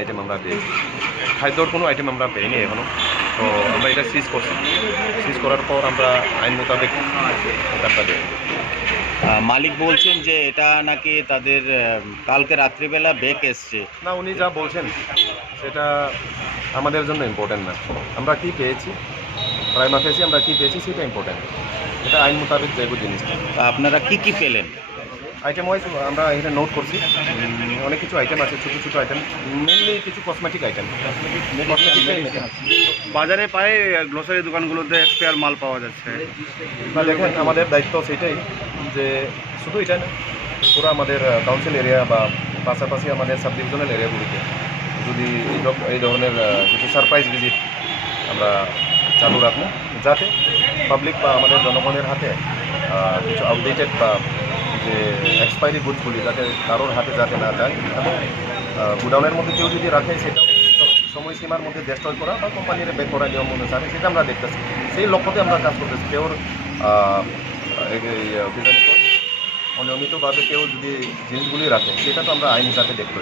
Item আমরা পেয়েছি, খাদ্যর কোনো আইটেম আমরা পেইনি এখনো। তো আমরা এটা সিজ করছি, সিজ করার পর আমরা আইন মোতাবেক এটা দেব। মালিক বলছেন যে এটা নাকি তাদের কালকে রাত্রিবেলা বেক এসছে। না, উনি যা বলছেন সেটা আমাদের জন্য ইম্পর্টেন্ট না। আমরা কি পেয়েছি, প্রাইমা ফেসি আমরা কি পেয়েছি সেটা ইম্পর্টেন্ট। এটা আইন মোতাবেক যাইব জিনিসটা। আপনারা কি কি পেলেন? আইটেম ওয়াইজ আমরা এখানে নোট করছি, অনেক কিছু আইটেম আছে, ছোটো ছোটো আইটেম, মেনলি কিছু কসমেটিক আইটেম। বাজারে পায়ে গ্রোসারি দোকানগুলোতে এক্সপায়ার মাল পাওয়া যাচ্ছে। না, দেখেন আমাদের দায়িত্ব সেটাই যে শুধু এটা না, পুরো আমাদের কাউন্সিল এরিয়া বা পাশাপাশি আমাদের সাব ডিভিশনাল এরিয়াগুলিতে যদি এই ধরনের কিছু সারপ্রাইজ ভিজিট আমরা চালু রাখবো, যাতে পাবলিক বা আমাদের জনগণের হাতে কিছু আউটডেটেড বা যে এক্সপায়ারি গুডসগুলি যাতে কারোর হাতে যাতে না যায়, এবং গুডাউনের মধ্যে কেউ যদি রাখে সেটাও সময়সীমার মধ্যে ডেস্ট্রয় করা বা কোম্পানির ব্যাক করা নিয়ম অনুসারে সেটা আমরা দেখতেছি। সেই লক্ষ্যতে আমরা কাজ করতেছি। কেউর অনিয়মিতভাবে কেউ যদি জিনিসগুলি রাখে সেটা তো আমরা আইন হিসাবে দেখতে